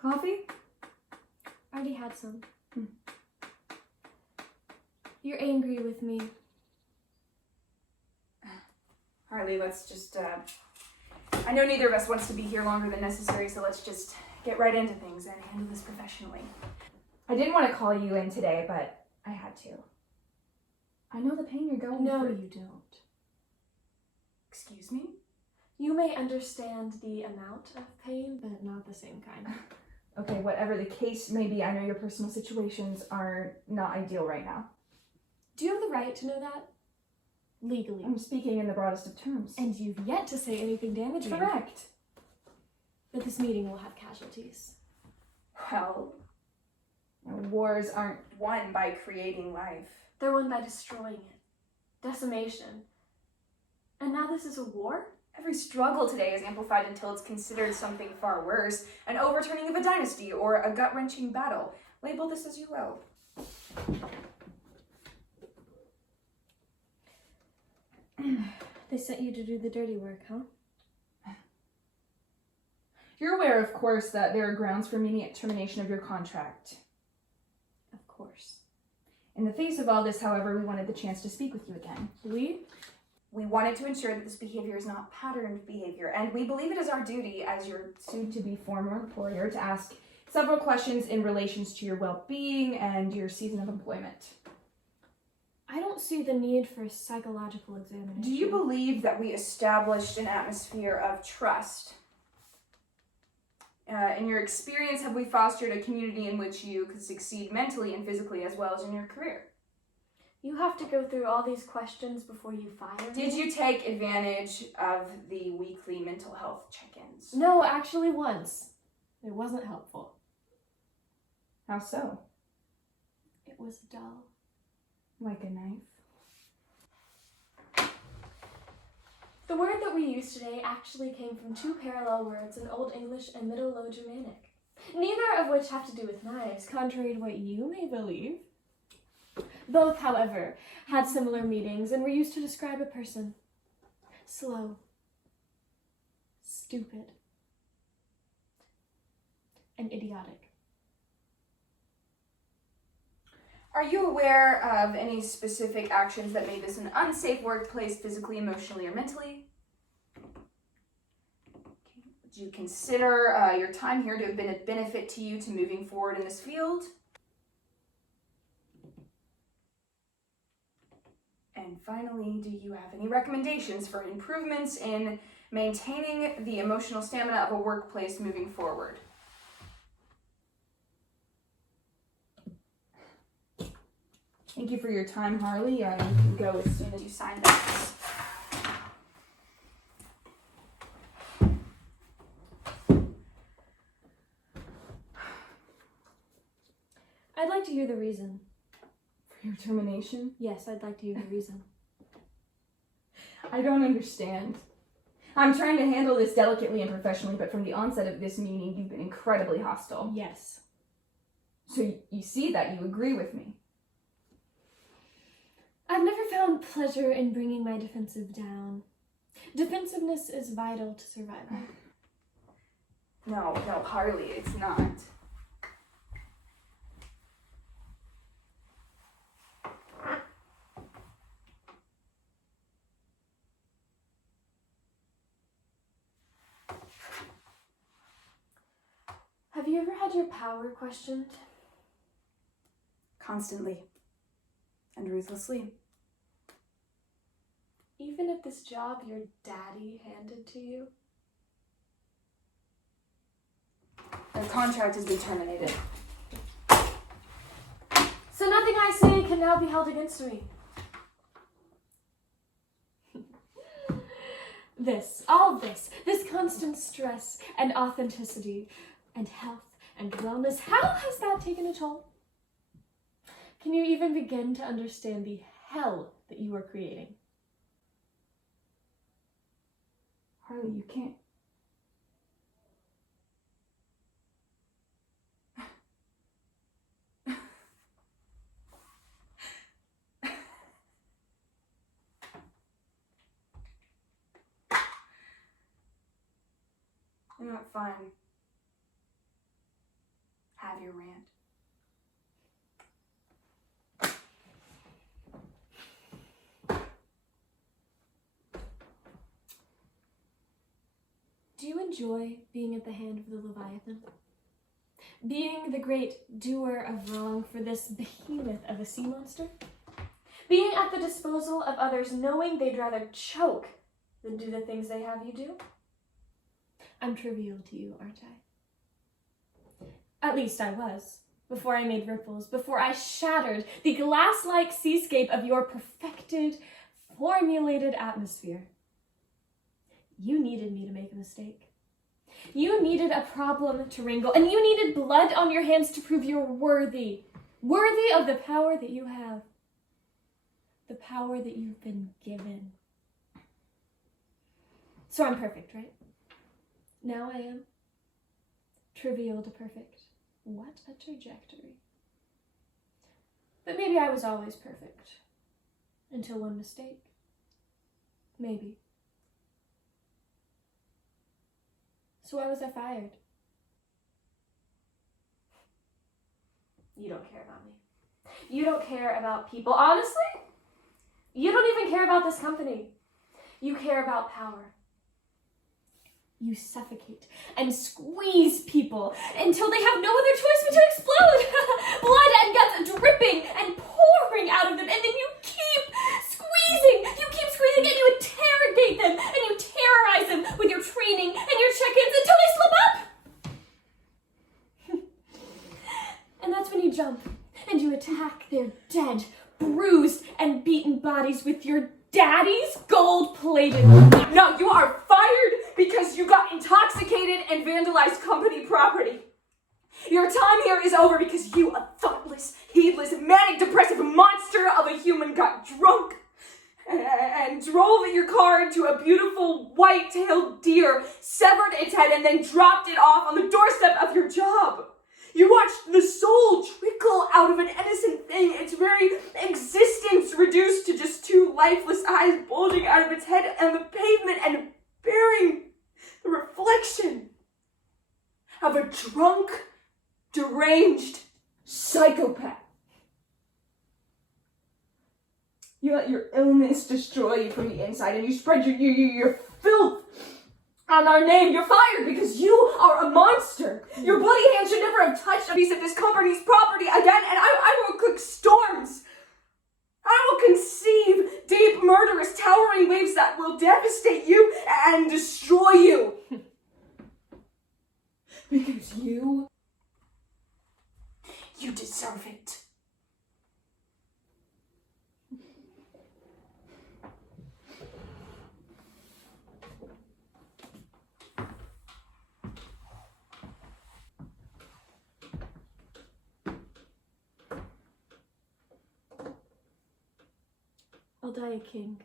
Coffee? I already had some. You're angry with me. Harley, let's just, I know neither of us wants to be here longer than necessary, so let's just get right into things and handle this professionally. I didn't want to call you in today, but I had to. I know the pain you're going No, through. you don't. Excuse me? You may understand the amount of pain, but not the same kind. Okay, whatever the case may be, I know your personal situations are not ideal right now. Do you have the right to know that? Legally. I'm speaking in the broadest of terms. And you've yet to say anything damaging. Correct. But this meeting will have casualties. Well, Wars aren't... won by creating life. They're won by destroying it. Decimation. And now this is a war? Every struggle today is amplified until it's considered something far worse, an overturning of a dynasty or a gut-wrenching battle. Label this as you will. They sent you to do the dirty work, huh? You're aware, of course, that there are grounds for immediate termination of your contract. Of course. In the face of all this, however, we wanted the chance to speak with you again. We wanted to ensure that this behavior is not patterned behavior, and we believe it is our duty as your Soon-to-be former employer to ask several questions in relations to your well-being and your season of employment. I don't see the need for a psychological examination. Do you believe that we established an atmosphere of trust? In your experience, have we fostered a community in which you could succeed mentally and physically as well as in your career? You have to go through all these questions before you fire me? Did you take advantage of the weekly mental health check-ins? No, actually once. It wasn't helpful. How so? It was dull. Like a knife? The word that we used today actually came from two parallel words in Old English and Middle Low Germanic, neither of which have to do with knives, contrary to what you may believe. Both, however, had similar meanings and were used to describe a person. Slow. Stupid. And idiotic. Are you aware of any specific actions that made this an unsafe workplace physically, emotionally, or mentally? Would you consider your time here to have been a benefit to you to moving forward in this field? And finally, do you have any recommendations for improvements in maintaining the emotional stamina of a workplace moving forward? Thank you for your time, Harley. You can go as soon as You signed this. I'd like to hear the reason. For your termination? Yes, I'd like to hear the reason. I don't understand. I'm trying to handle this delicately and professionally, but from the onset of this meeting, you've been incredibly hostile. Yes. So you see that, you agree with me. I've never found pleasure in bringing my defensive down. Defensiveness is vital to survival. No, Harley, it's not. Have you ever had your power questioned? Constantly. And ruthlessly. Even at this job your daddy handed to you? The contract has been terminated. So nothing I say can now be held against me. All this constant stress and authenticity and health and wellness, how has that taken a toll? Can you even begin to understand the hell that you are creating? Harley, you can't. You're not fine. have your rant. Do you enjoy being at the hand of the Leviathan? Being the great doer of wrong for this behemoth of a sea monster? Being at the disposal of others, knowing they'd rather choke than do the things they have you do? I'm trivial to you, aren't I? At least I was, before I made ripples, before I shattered the glass-like seascape of your perfected, formulated atmosphere. You needed me to make a mistake. You needed a problem to wrangle, and you needed blood on your hands to prove you're worthy of the power that you have, the power that you've been given. So I'm perfect, right? Now I am. Trivial to perfect. What a trajectory. But maybe I was always perfect. Until one mistake. Maybe. So why was I fired? You don't care about me. You don't care about people. Honestly, you don't even care about this company. You care about power. You suffocate and squeeze people until they have no other choice but to explode. Blood and guts dripping and pouring out of them, and then you keep squeezing, and you interrogate them, and you terrorize them with your training and your check-ins until they slip up. And that's when you jump, and you attack their dead, bruised, and beaten bodies with your daddy's gold-plated. No, you are fired because you got intoxicated and vandalized company property. Your time here is over because you, a thoughtless, heedless, manic-depressive monster of a human, got drunk and drove your car into a beautiful white-tailed deer, severed its head, and then dropped it off on the doorstep of your job. You watched the soul trickle out of an innocent thing, its very existence reduced to just two lifeless eyes bulging out of its head and the pavement and bearing the reflection of a drunk, deranged Psychopath. You let your illness destroy you from the inside, and you spread your filth on our name. You're fired because you are a monster. Your bloody hand should never have touched a piece of this company's property again, and I will cook storms. I will conceive deep, murderous, towering waves that will devastate you and destroy you. Because you deserve it. I'll die a king.